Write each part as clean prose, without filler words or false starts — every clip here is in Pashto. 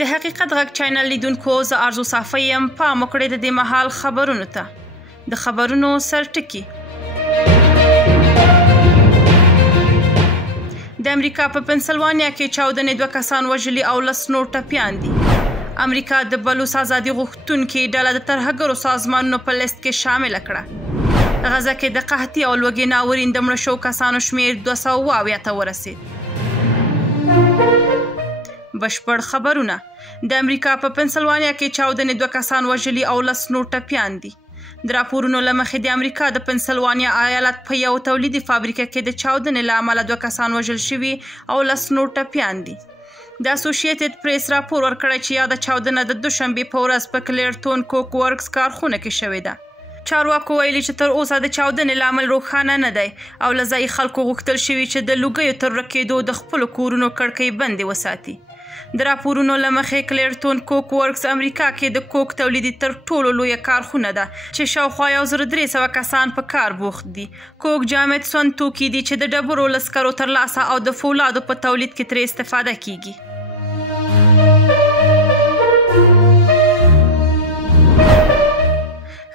د حقیقت غږ چینل لیدونکو زه ارزو صافی یم. پام وکړئ د دې مهال خبرونو ته. د خبرونو سرټکي. د امریکا په پنسلوانیا کې چاودنې 2 کسان وژلي او 10 نور ټپیان دي. امریکا د بلوڅ ازادي غوښتونکي ډله د ترهګرو سازمانونو په لیست کې شامله کړه. غزه کې د قحطي او لوږې ناورین د مړه شوو کسانو شمېر 270 ته ورسید. بشپړ خبرونه. د امریکا په پنسلوانیا کې چاودنې 2 کسان وژلي او 10 نور ټپیان دي. د راپورونو له مخې د امریکا د پنسلوانیا ایالت په یو تولیدي فابریکه کې د چاودنې له امله 2 کسان وژل شوي او 10 نور ټپیان دي. د اسوسییټډ پریس راپور ورکړی چې یاده چاودنه د دوشنبې په ورځ په کلیرټون کوک ورکس کارخونه کې شوې ده. چارواکو ویلي چې تر اوسه د چاودنې لامل روښانه نه دی او له ځایي خلکو غوښتل شوي چې د لوګیو تر ورکېدو د خپلو کورونو کړکۍ بندې وساتي. د راپورونو له مخې کلیرټون کوک ورکس امریکا کې د کوک تولیدي تر ټولو لویه کارخونه ده چې شاوخوا 1300 کسان په کار بوخت دي. کوک جامد سون توکي دي چې د ډبرو له سکرو ترلاسه او د فولادو په تولید کې ترې استفاده کیږي.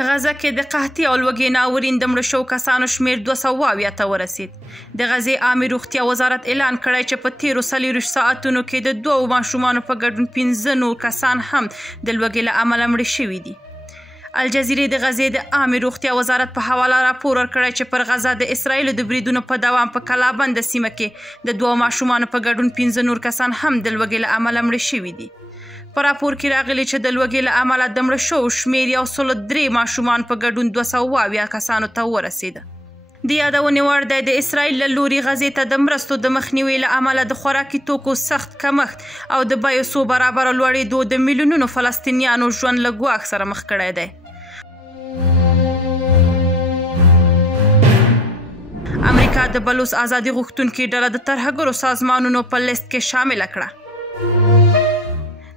غزه کې د قحطي او لوږې ناورین د مړه شوو کسانو شمېر 270 ته ورسید. د غزې عامې روغتیا وزارت اعلان کړی چې په تیرو 40 ساعتونو کې د 2 ماشومانو په ګډون 15 نور کسان هم د لوږې له امله مړه شوي دي. الجزیرې د غزې د عامې روغتیا وزارت په حواله راپور ورکړی چې پر غزه د اسرائیلو د بریدونو په دوام په کلابند سیمه کې د 2 ماشومانو په ګډون 15 نور کسان هم د لوږې له امله مړه شوي دي. په راپور کې راغلي چې د لوږې له امله د مړه شوو شمېر 103 ماشومان په ګډون 270 کسانو ته ورسېده. د یادونې وړ دی د اسرائیل له لوري غزې ته د مرستو د مخنیوي له امله د خوراکي توکو سخت کمښت او د بیو څو برابره لوړېدو د میلیونونو فلسطینیانو ژوند له ګواښ سره مخ کړی دی. امریکا د بلوڅ ازادي غوښتونکي ډله د ترهګرو سازمانونو په لیست کې شامله کړه.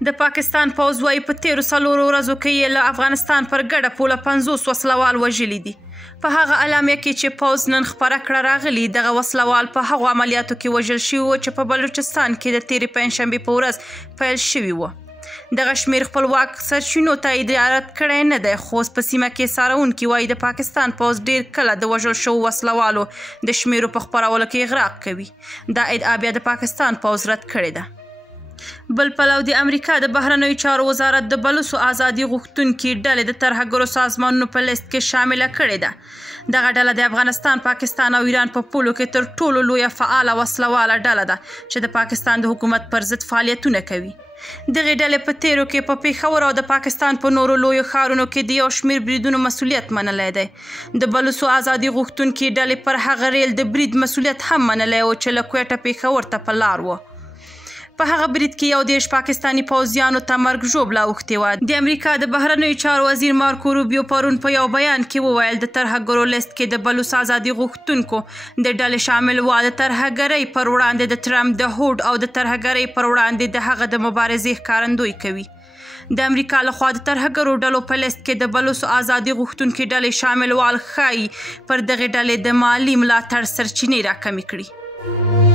د پاکستان پوځ وايي په تیرو 4 ورځو کې یې له افغانستان پر ګډه پوله 50 وسلوال وژلي دي. په هغه اعلامیه کې چې پوځ نن خپره کړه راغلي دغه وسلوال په هغو عملیاتو کې وژل شوي وو چې په بلوچستان کې د تیرې پنجشنبې په ورځ پیل شوي وو. دغه شمېر خپلواک سرچینو ته ادارت کړی نه دی، خو په سیمه کې څارونکي وایي د پاکستان پوځ ډېر کله د وژل شوو وسلوالو د شمېرو په خپرولو کې اغراق کوي. دا ادعا بیا د پاکستان پوځ رد کړې ده. بل پلو د امریکا د بهرنیو چارو وزارت د بلوڅو ازادي غوښتونکي ډلې د ترهګرو سازمانونو په لیست کې شامله کړې ده. دغه ډله د افغانستان، پاکستان او ایران په پولو کې تر ټولو لویه فعاله وسلواله ډله ده چې د پاکستان د حکومت پر ضد فعالیتونه کوي. دغې ډلې په تیرو کې په پېښور او د پاکستان په نورو لویو ښارونو کې د یو شمېر بریدونو مسؤلیت منلی دی. د بلوڅو ازادي غوښتونکي ډلې پر هغه ریل د برید مسؤلیت هم منلی و چې له کویټه پېښور ته په لار و. په هغه برید کې 11 پاکستاني پوځیانو ته مرګ ژوبله اوښتې وه. د امریکا د بهرنیو چارو وزیر مارکو روبیو پرون په یو بیان کې وویل د ترهګرو لیست کې د بلوڅ ازادي غوښتونکو د ډلې شامل وه. د ترهګرۍ پر وړاندې د ټرمپ د هوډ او د ترهګرۍ پر وړاندې د هغه د مبارزې ښکارندویي کوي. د امریکا لخوا د ترهګرو ډلو په لیست کې د بلوڅ ازادي غوښتونکي ډلې شامل وال ښایي پر دغې ډلې د مالي ملاتړ سرچینې راکمې کړي.